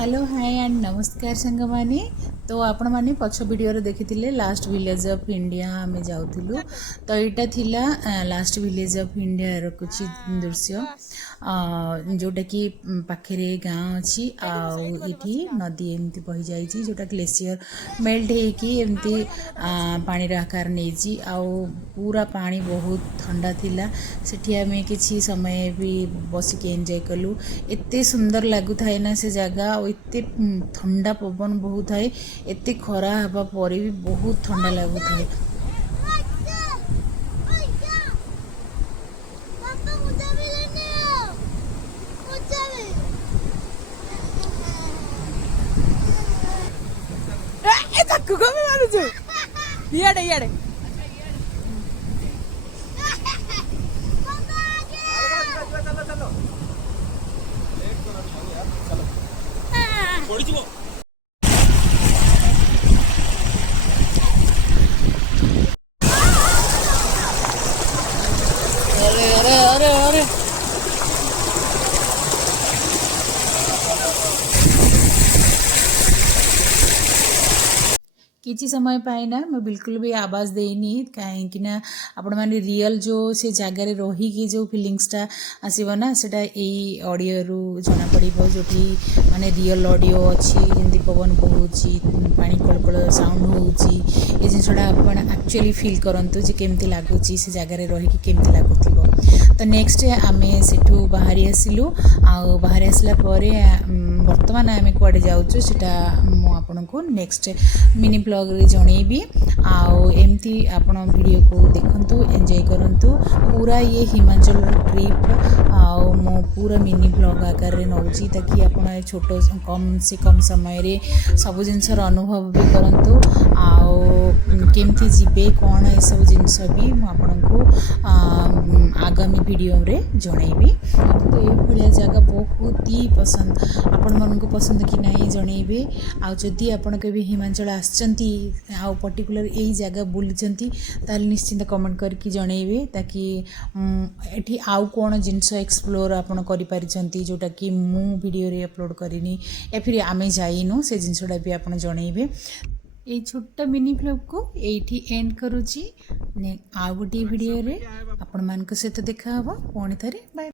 Hello hi and नमस्कार सांग माने। तो आपण माने पछ वीडियो रे देखिथिले लास्ट विलेज ऑफ इंडिया आमे जाउथिलु। तो एटा थिला लास्ट विलेज ऑफ इंडिया रो कुछ दृश्य जोटा कि पाखरे गाँव अच्छी आठी नदी एमती बही जाइए जोटा ग्लेशियर मेल्ट होगी एमती पानी आकार नहीं पूरा पानी बहुत ठंडा थिला। सेठी आमे किछि समय भी बसिक एंजॉय कलु। एते सुंदर लगु थाए ना से जगह एते ठंडा पवन बहुत है। एते खरा हवा पर भी बहुत ठंडा लगु थाए। इयाड़े इयाड़े अरे अरे अरे अरे किसी समय पाइना मैं बिल्कुल भी आवाज़ देनी कहीं आपण मैंने रियल जो से जगार रहीकि जो फिलिंग्सटा आसब ना सेटा यही ऑडियो रु जना पड़ो जो माने रियल ऑडियो अच्छी जमी पवन बहुची पानी कलकल साउंड होची ये जिनसा आप एक्चुअली फील करंतु जे केमती लगुच से जगार रहीकि केमती लगुथिबो। तो नेक्स्ट आमे सेठू बाहरी आसिलु बाहरी आसला परे वर्तमान आमे कुआडे जाउछु सेटा मु आपनको नेक्स्ट मिनी ब्लॉग रे जनइबी एमती आपण वीडियो को देखंतु एंजॉय करंतु। पूरा ये हिमाचल ट्रिप मो पूरा मिनी ब्लॉग आकार रे नौची ताकि आपण छोटो कम से कम समय रे सब जिनसर अनुभव भी करंतु केमती जीवे कौन ये सब जिनस भी मु आपनको आगामी वीडियो रे जनइबी। तो ये भाया जगह बहुत ही पसंद आपण मन को पसंद कि नहीं जनइबे। आदि आपण के भी हिमाचल आसचंती आ पर्टिकुलर यही जगह बुलचंती ताल निश्चिंत कमेंट करके जनइबे ताकि एठी आउ कौन जिनस एक्सप्लोर आपण करि परिचंती जोटा कि मु वीडियो रे अपलोड करिनी या फिर आमे जाइनु से जिनसटा भी आपण जनइबे। ये छोटा मिनी ब्लॉग को एठी एंड करूची ने आ गोटे वीडियो रे आपण मान को सहित देखा हबो पुणी थरे बाय।